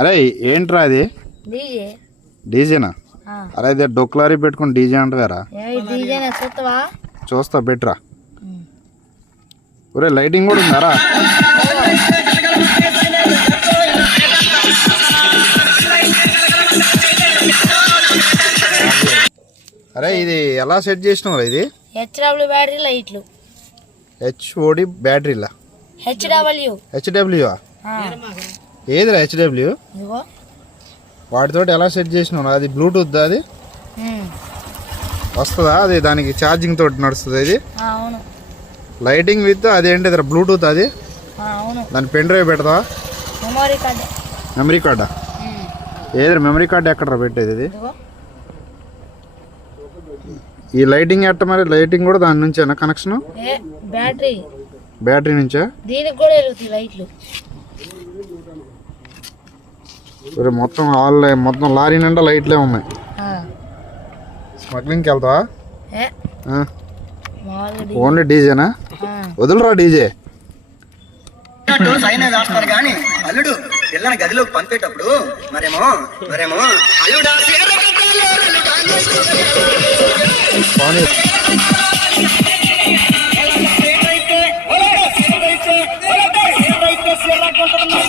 అరే ఏంట్రా అది? డీజే. డీజేనా. అరే ఇదే డొక్లారీ పెట్టుకుని డీజే అంటారా చూస్తా బెట్రా ఒరే లైటింగ్ కూడా ఉందారా అరే ఇది ఎలా సెట్ చేసినావు ఇది? హెచ్డబ్ల్యూ బ్యాటరీ లైట్లు హెచ్ఓడి బ్యాటరీలా? హెచ్డబ్ల్యూ. హెచ్డబ్ల్యూ ఏదిరా హెచ్డబ్ల్యూ వాటితోటి ఎలా సెట్ చేసినావు? అది బ్లూటూత్ అది. వస్తుందా? అది దానికి ఛార్జింగ్ తోటి నడుస్తుంది ఇది? లైటింగ్ విత్ అదేంటి బ్లూటూత్ అది దాని పెన్ డ్రైవ్ పెడతావా? Memory card. ఏది మెమరీ కార్డ్ ఎక్కడ పెట్టేది ఇది? ఈ లైటింగ్ ఎట్ట మరి? లైటింగ్ కూడా దాని నుంచేనా కనెక్షన్ బ్యాటరీ బ్యాటరీ నుంచా? దీనికి కూడా లైట్లు. మరి మొత్తం ఆల్ మొత్తం లారీ నిండా లైట్లే ఉన్నాయి. ఆ. స్మగ్లింగ్కి వెళ్తావా? ఓన్లీ డీజేనా. వదులురా డీజే. సైన్ వేస్తాడు కానీ అల్లుడు పిల్లని గదిలోకి పంపేటప్పుడు మరేమో మరేమో అల్లుడా Go to the